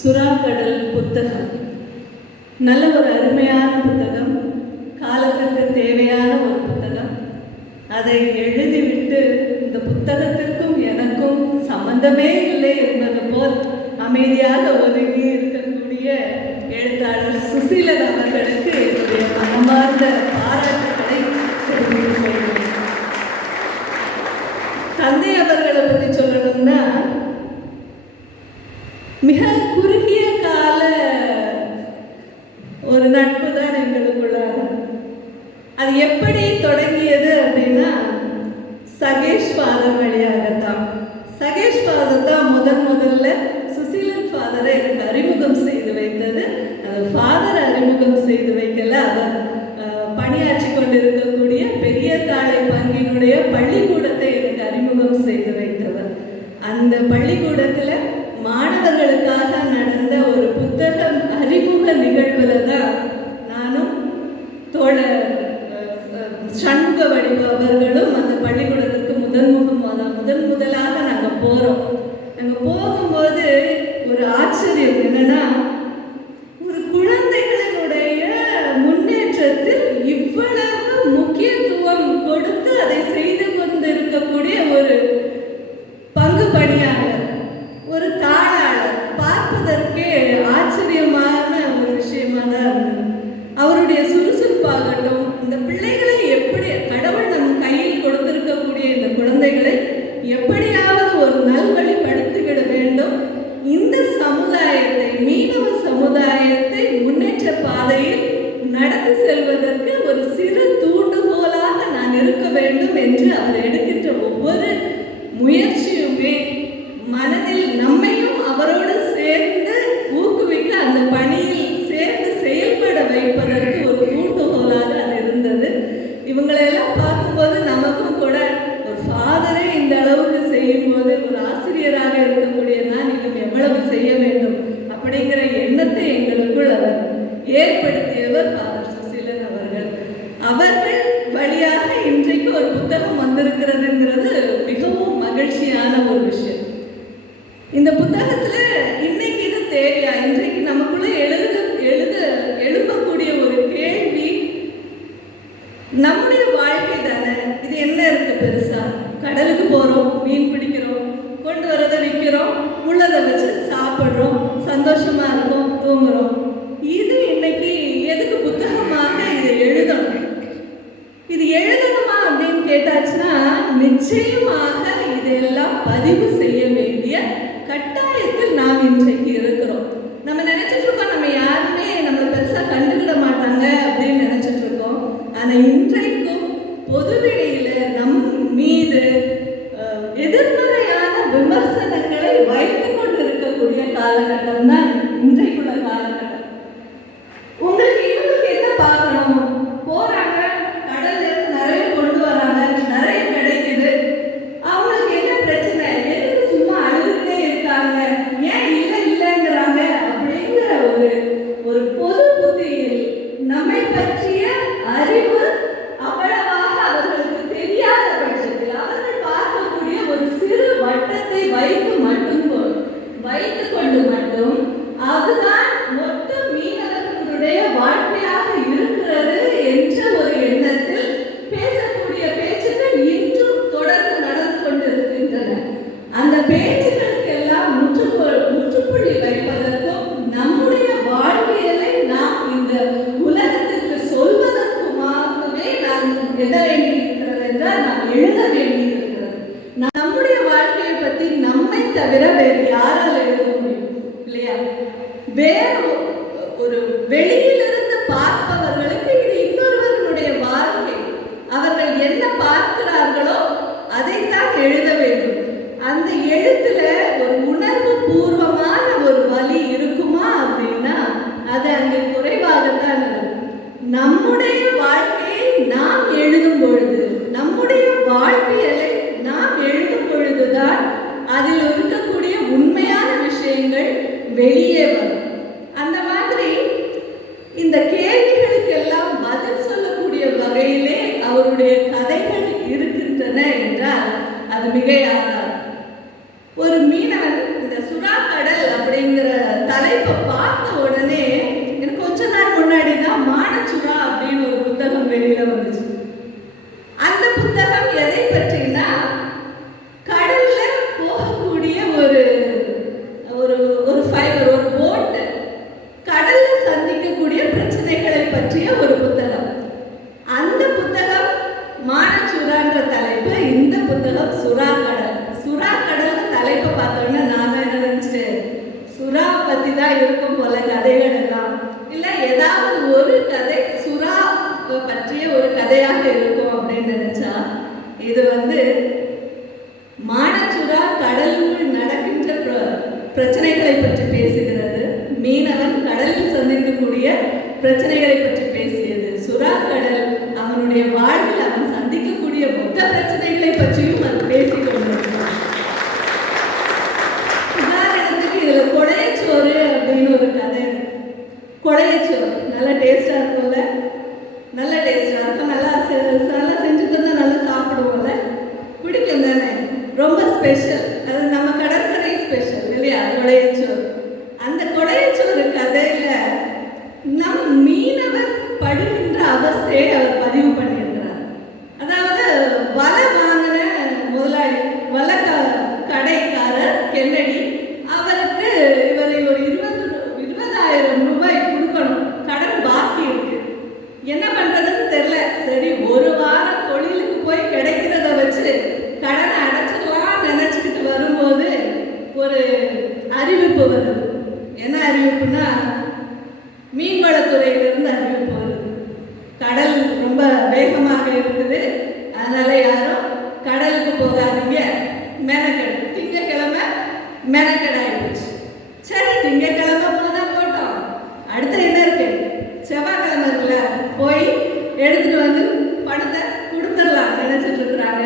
சுறாக்கடல் புத்தகம். நல்ல ஒரு அருமையான புத்தகம். காலத்திற்கு தேவையான ஒரு புத்தகம். அதை எழுதிவிட்டு இந்த புத்தகத்திற்கும் எனக்கும் சம்பந்தமே இல்லை என்பது போல் அமைதியாக ஒதுங்கி இருக்கக்கூடிய எழுத்தாளர் சுசீலன் அவர்களுக்கு என்னுடைய மனமார்ந்த பாராட்டுகளை தெரிவித்துக் தந்தை அவர்களை பற்றி சொல்லணும்னா மிக Bien, pues além aí வெளியே nada a ser, ela pariu. எடுத்துட்டு வந்து பணத்தை கொடுத்துடலாம் நினச்சிட்டு இருக்கிறாங்க.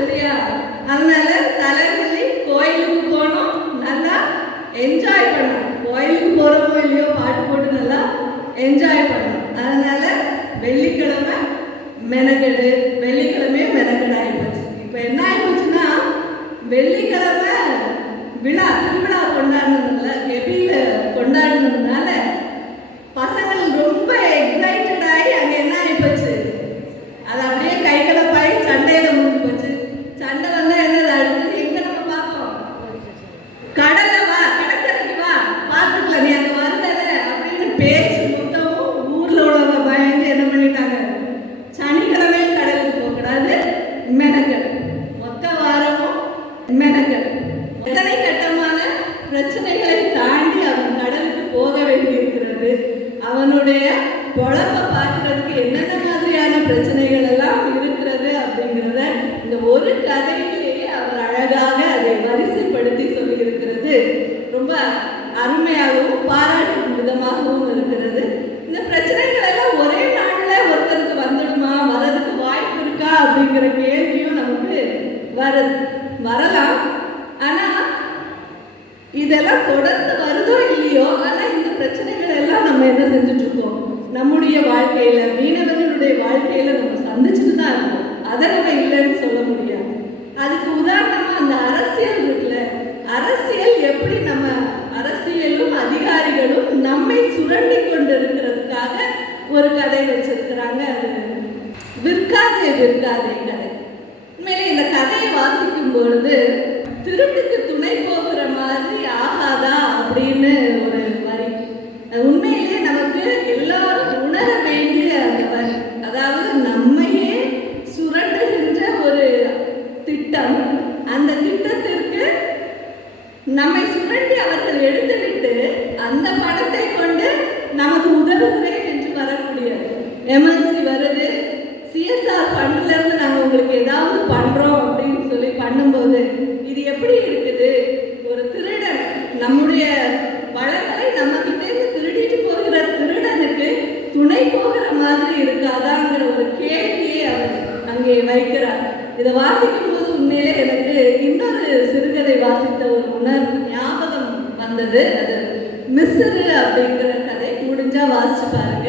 இல்லையா அதனால தலைவலி கோயிலுக்கு போனோம் நல்லா என்ஜாய் பண்ணணும். கோயிலுக்கு போகிறோமோ இல்லையோ பாட்டு போட்டு நல்லா என்ஜாய் பண்ணணும். அதனால வெள்ளிக்கிழமை மெனக்கெடு. வெள்ளிக்கிழமையே மெனக்கெடு ஆகிப்போச்சு இப்போ என்ன ஆகிப்போச்சுன்னா வெள்ளிக்கிழமை விழா மெனக்கெடு. எத்தனை கட்டமான பிரச்சனைகளை தாண்டி அவன் கடலுக்கு போக வேண்டியிருக்கிறது? அவனுடைய பொழப்பு கதை வச்சிருக்கிறாங்க. விற்காதே விற்காதே கதை. உண்மையிலே இந்த கதையை வாசிக்கும் பொழுது இதை வாசிக்கும் போது உண்மையிலே எனக்கு இன்னொரு சிறுகதை வாசித்த ஒரு உணர்வு ஞாபகம் வந்தது. அது மிஸ்ரு அப்படிங்கிற கதை. முடிஞ்சா வாசிச்சு பாருங்க.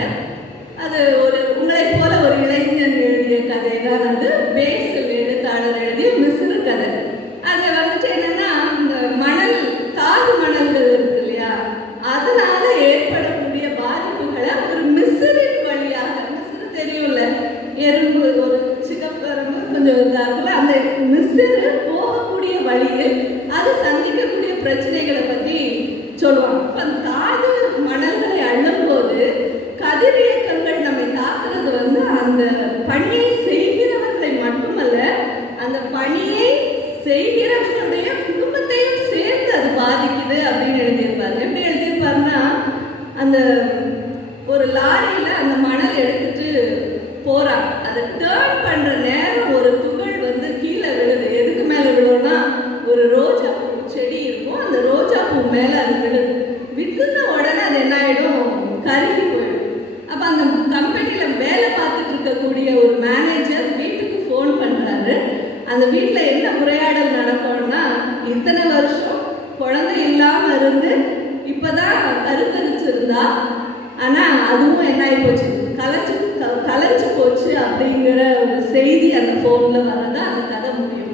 ஃபோனில் வரது அந்த கதை முடியும்.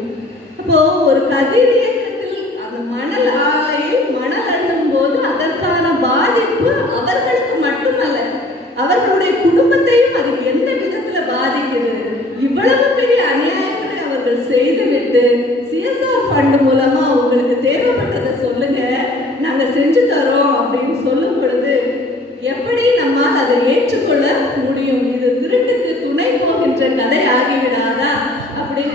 அப்போ ஒரு கதிர் இயக்கத்தில் அந்த மணல் ஆலையில் மணல் அழும் போது அதற்கான பாதிப்பு அவர்களுக்கு மட்டுமல்ல அவர்களுடைய குடும்பத்தையும் அது எந்த விதத்துல பாதிக்குது? இவ்வளவு பெரிய அநியாயங்களை அவர்கள் செய்து விட்டு சிஎஸ்ஆர் ஃபண்ட் மூலமா உங்களுக்கு தேவைப்பட்டதை சொல்லுங்க நாங்க செஞ்சு தரோம் அப்படின்னு சொல்லும் பொழுது எப்படி நம்ம அதை ஏற்றுக்கொள்ள முடியும்? இது திருட்டுக்கு துணை போகின்ற கதை ஆகிவிடாது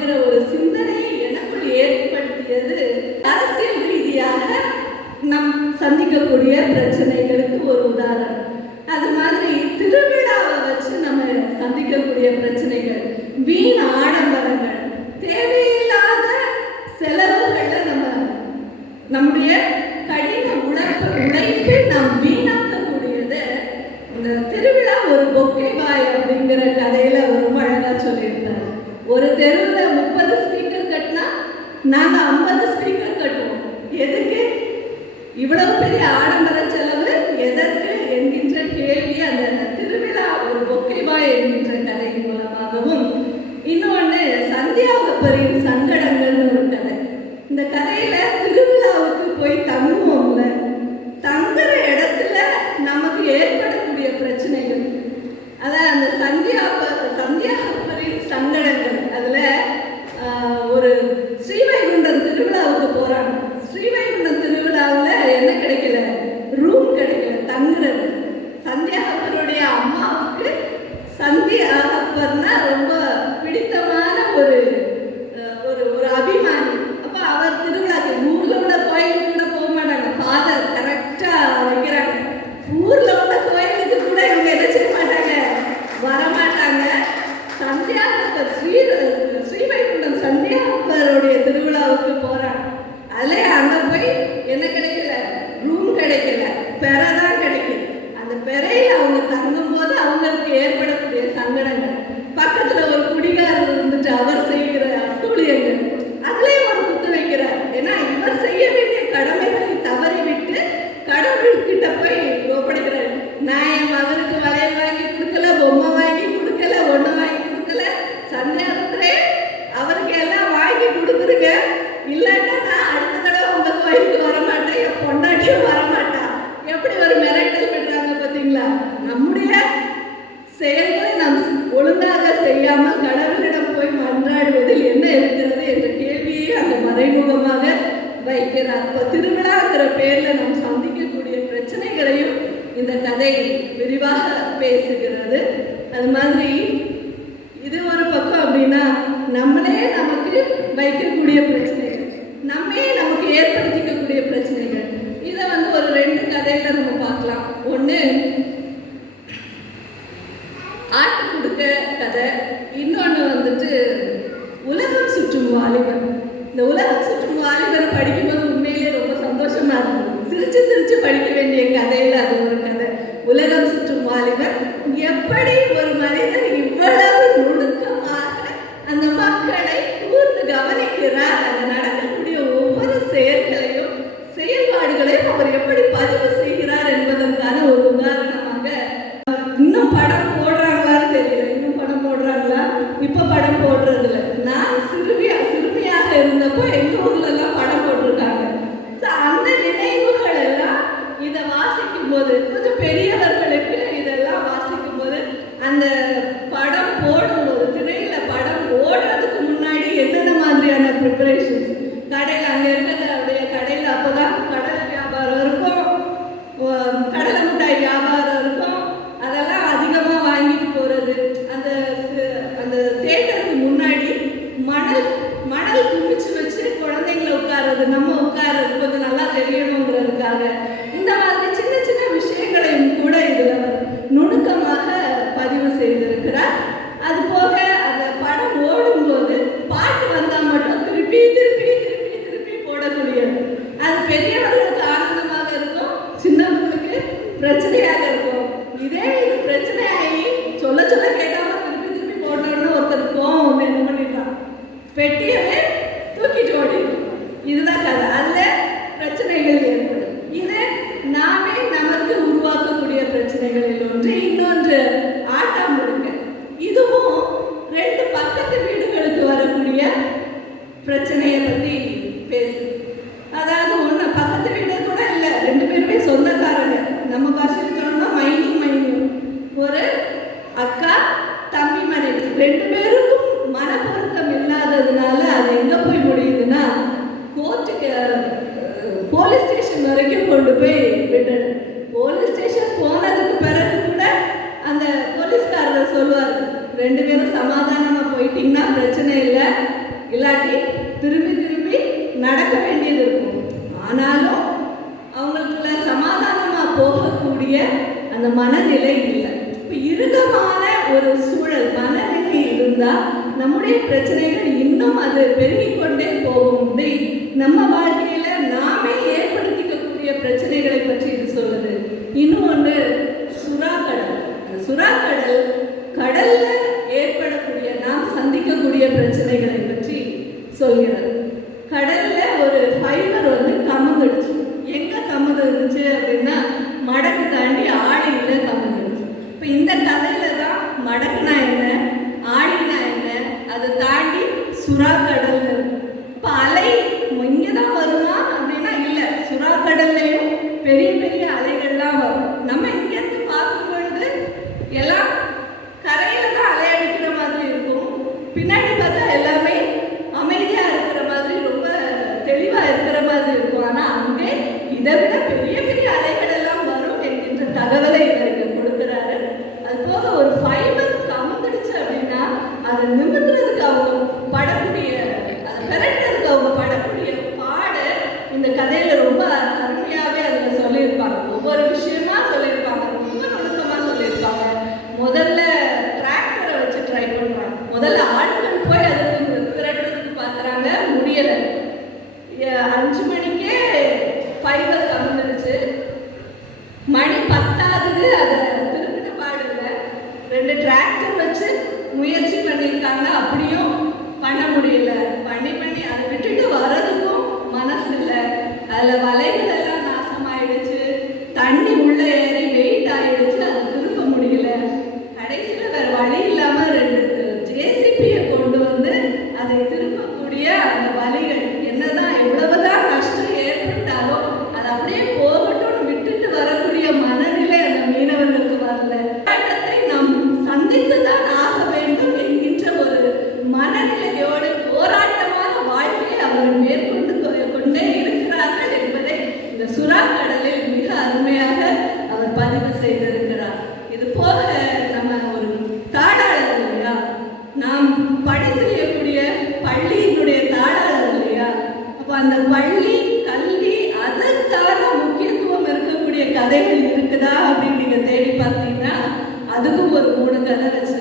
அப்படிங்கிற ஒரு சிந்தனையை எனக்குள் ஏற்படுத்தியது அரசியல் ரீதியாக நம் சந்திக்கக்கூடிய பிரச்சனைகளுக்கு ஒரு உதாரணம். கிட்ட போய் ஒப்படைக்கிறேன் நான் என் மகனுக்கு வளையல் வாங்கி கொடுக்கல பொம்மை வாங்கி கொடுக்கல ஒன்று வாங்கி கொடுக்கல. சந்தேகம் விட்ட கதை. இன்னொன்று வந்துட்டு உலகம் சுற்றும் வாலிபன் இந்த உலகம் சுற்றும் வாலிபனை படிக்கும்போது உண்மையிலே ரொம்ப சந்தோஷமா இருக்கும் சிரிச்சு சிரிச்சு படிக்க வேண்டிய கதையில் அது ஒரு கதை. உலகம் சுற்றும் வாலிபன் எப்படி ஒரு மனிதன் இவ்வளவு நுணுக்கமாக அந்த மக்களை கூர்ந்து கவனிக்கிறார்? அந்த நடக்கக்கூடிய ஒவ்வொரு செயல்களையும் செயல்பாடுகளையும் அவர் எப்படி பதிவு பெட்டியவே தூக்கிட்டு ஓடி. இதுதான் கதை. அதில் நடக்க வேண்டியது இருக்கும். ஆனாலும் அவங்களுக்குள்ள சமாதானமாக போகக்கூடிய அந்த மனநிலை இல்லை. இப்போ இறுக்கமான ஒரு சூழல் மனநிலை இருந்தால் நம்முடைய பிரச்சனைகள் இன்னும் அது பெருகிக் கொண்டே போகும் நம்ம வாழ்க்கையில் நாமே ஏற்படுத்திக்கக்கூடிய பிரச்சனைகளை பற்றி இது சொல்லுது. இன்னும் ஒன்று சுறாக்கடல் சுறாக்கடல் பெரிய பெரிய அலைகள்லாம் வரும். நம்ம இங்கேருந்து பார்க்கும் பொழுது எல்லாம் டிராக்டர் வச்சு முயற்சி பண்ணியிருக்காங்க. அப்படியும் பண்ண முடியல. அந்த பள்ளி கல்வி அதற்கான முக்கியத்துவம் இருக்கக்கூடிய கதைகள் இருக்குதா அப்படின்னு நீங்க தேடி பார்த்தீங்கன்னா அதுக்கும் ஒரு மூணு கதை வச்சு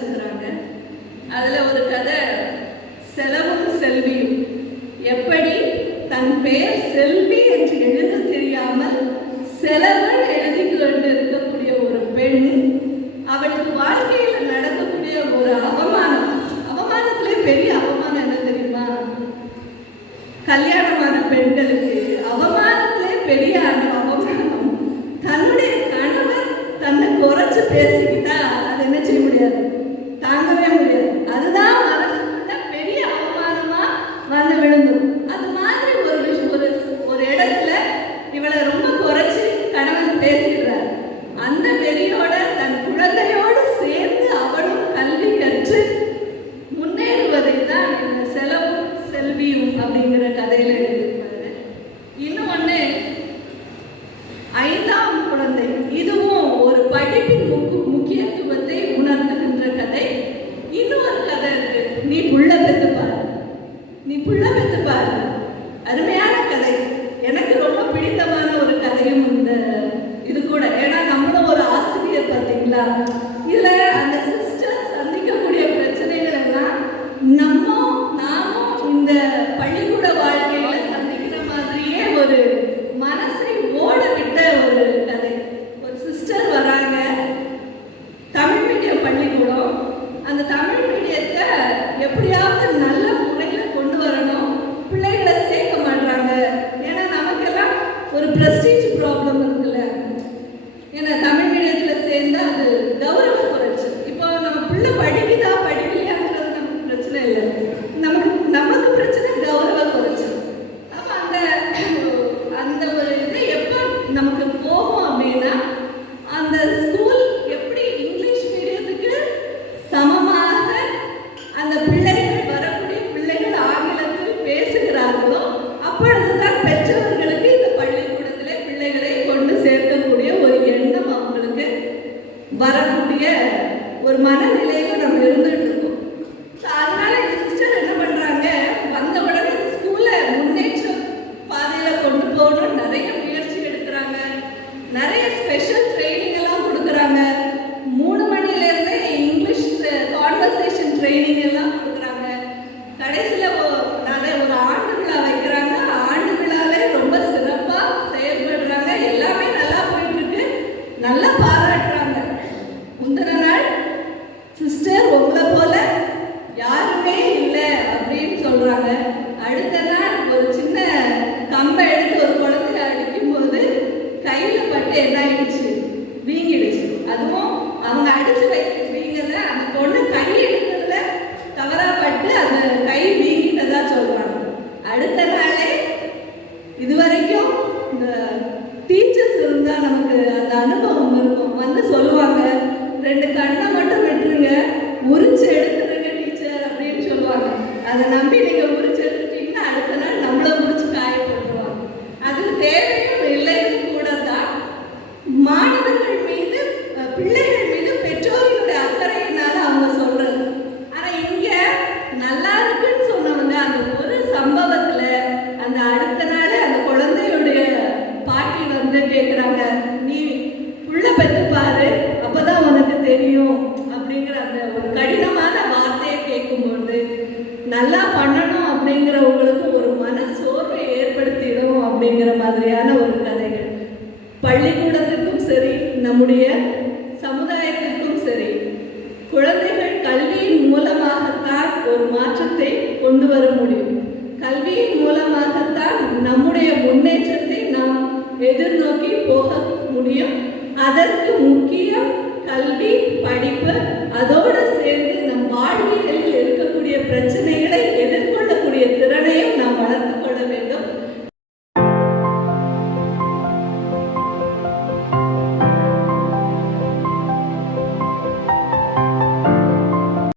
എന്താ ഇടിച്ചു വീങ്ങിടിച്ചു അതുമോ അവൻ അടിച്ചു വീങ്ങുന്ന അത് കൊണ്ട്